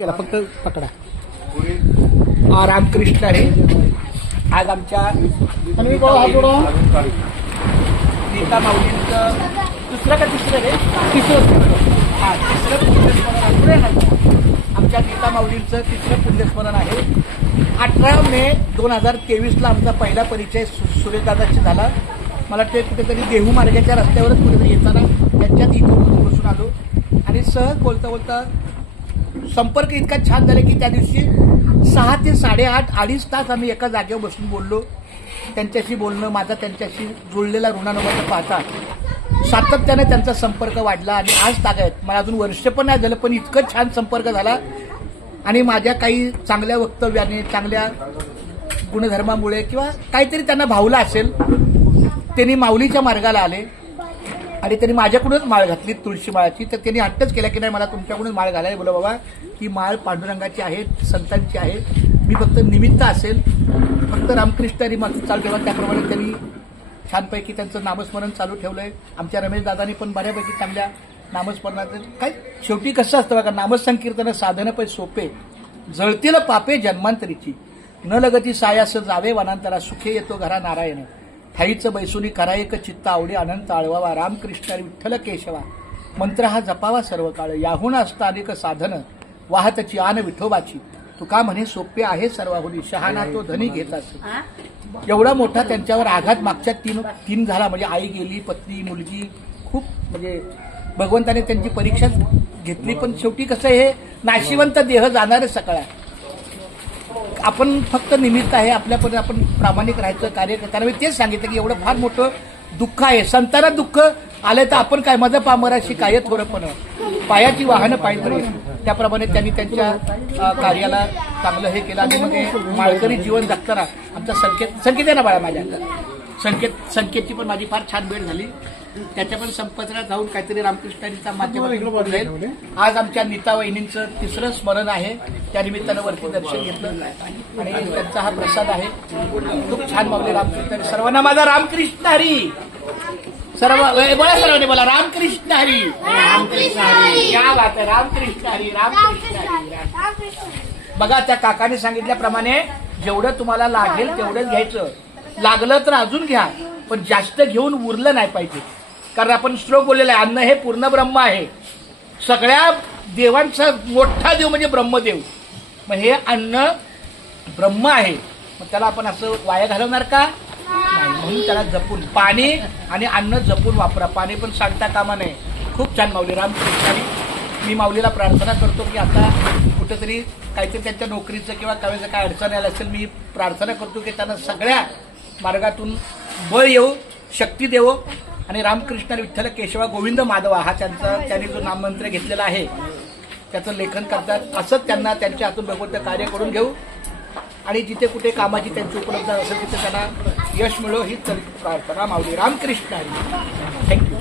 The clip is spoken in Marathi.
त्याला फक्त पकडा. रामकृष्ण रे. आज आमच्या नीता माऊलींचं दुसरं का तिसरं रे? तिसरं पुण्यस्मरण आमच्या नीता माऊलींचं तिसरं पुण्यस्मरण आहे. 18 मे 2023 आमचा पहिला परिचय सुरेशदादाशी झाला. मला ते कुठेतरी देहू मार्गाच्या रस्त्यावरच कुठेतरी येताना त्यांच्यात इथं बसून आलो आणि सहज बोलता बोलता संपर्क इतका छान झाला की त्या दिवशी 6 ते 8:30 अडीच तास आम्ही एका जागेवर बसून बोललो. त्यांच्याशी बोलणं, माझा त्यांच्याशी जुळलेला ऋणानुबंध पाहता सातत्याने त्यांचा संपर्क वाढला आणि आज तागायत मला अजून वर्ष पण नाही झालं पण इतकं छान संपर्क झाला आणि माझ्या काही चांगल्या वक्तव्याने, चांगल्या गुणधर्मामुळे किंवा काहीतरी त्यांना भावलं असेल, त्यांनी माऊलीच्या मार्गाला आले आणि त्यांनी माझ्याकडूनच माळ घातली तुळशी माळाची. तर त्यांनी हट्टच केला की नाही मला तुमच्याकडूनच माळ घालायला. बोला बाबा ही माळ पांडुरंगाची आहे, संतांची आहे, मी फक्त निमित्त असेल, फक्त रामकृष्ण हरी मात्र चालू ठेवा. त्याप्रमाणे त्यांनी छानपैकी त्यांचं नामस्मरण चालू ठेवलंय. आमच्या रमेश दादांनी पण बऱ्यापैकी चांगल्या नामस्मरणाचं काय शेवटी कसं असतं बघा, नामसंकीर्तन साधन पै सोपे, जळतील पापे जन्मांतरीची, न लगती सायास जावे वनांतरा, सुखे येतो घरा नारायण, ठाईचं बैसुनी करायक चित्त आवडी अनंत आळवावा, रामकृष्ण विठ्ठल केशवा, मंत्र हा जपावा सर्व काळ, याहून असता अनेक साधन, वाहतची आन विठोबाची, तुका म्हणे सोपे आहे सर्वाहुनी, शहाणा तो धनी घेतास. एवढा मोठा त्यांच्यावर आघात मागच्या तीन झाला. म्हणजे आई गेली, पत्नी, मुलगी, खूप म्हणजे भगवंताने त्यांची परीक्षा घेतली. पण शेवटी कसं हे नाशिवंत देह जाणारे सकाळ, आपण फक्त निमित्त आहे, आपल्यापर्यंत आपण प्रामाणिक राहायचं, कार्य करताना मी तेच सांगितलं की एवढं फार मोठं दुःख आहे. संतांना दुःख आलं तर आपण काय मज पामराशी काय थोडंपण पायाची वाहनं पाहिजे. त्याप्रमाणे त्यांनी त्यांच्या कार्याला चांगलं हे केलं आणि मग माळकरी जीवन जगताना आमचा संकेत आहे ना बाळा, माझ्या संकेतची पण माझी फार छान भेट झाली. त्याच्या पण संपत्रात जाऊन काहीतरी रामकृष्णांचा माध्यमातून जाईल. आज आमच्या नीता वहिनींचं तिसरं स्मरण आहे, त्या निमित्तानं वरती दर्शन घेतलं आणि त्यांचा हा प्रसाद आहे. खूप छान मावले रामकृष्ण. सर्वांना माझा रामकृष्ण हरी. सर्व बोला, सर्वांनी बोला रामकृष्ण हरी. या बात आहे, रामकृष्ण हरी, रामकृष्ण हरी. बघा त्या काकाने सांगितल्याप्रमाणे जेवढं तुम्हाला लागेल तेवढंच घ्यायचं, लागलं तर अजून घ्या, पण जास्त घेऊन उरलं नाही पाहिजे. कारण आपण श्लोक बोललेला आहे, अन्न हे पूर्ण ब्रह्म आहे. सगळ्या देवांचा मोठा देव म्हणजे ब्रह्मदेव. मग हे अन्न ब्रह्म आहे, मग त्याला आपण असं वाया घालवणार का नाही. म्हणून त्याला जपून पाणी आणि अन्न जपून वापरा. पाणी पण सांगता कामा नये. खूप छान माऊली रामकृष्णारी. मी माऊलीला प्रार्थना करतो की आता कुठेतरी काहीतरी त्यांच्या नोकरीचं किंवा काहीचं काय अडचण आलं असेल, मी प्रार्थना करतो की त्यांना सगळ्या मार्गातून बळ येऊ, शक्ती देवो आणि रामकृष्ण विठ्ठल केशवा गोविंद माधवा हा त्यांनी जो नाममंत्र घेतलेला आहे त्याचं लेखन करतात. असंच त्यांना त्यांच्या हातून भगवंत कार्य करून घेऊ आणि जिथे कुठे कामाची त्यांची उपलब्ध असेल तिथे त्यांना यश मिळो, हीच प्रार्थना माऊली. रामकृष्ण. थँक्यू.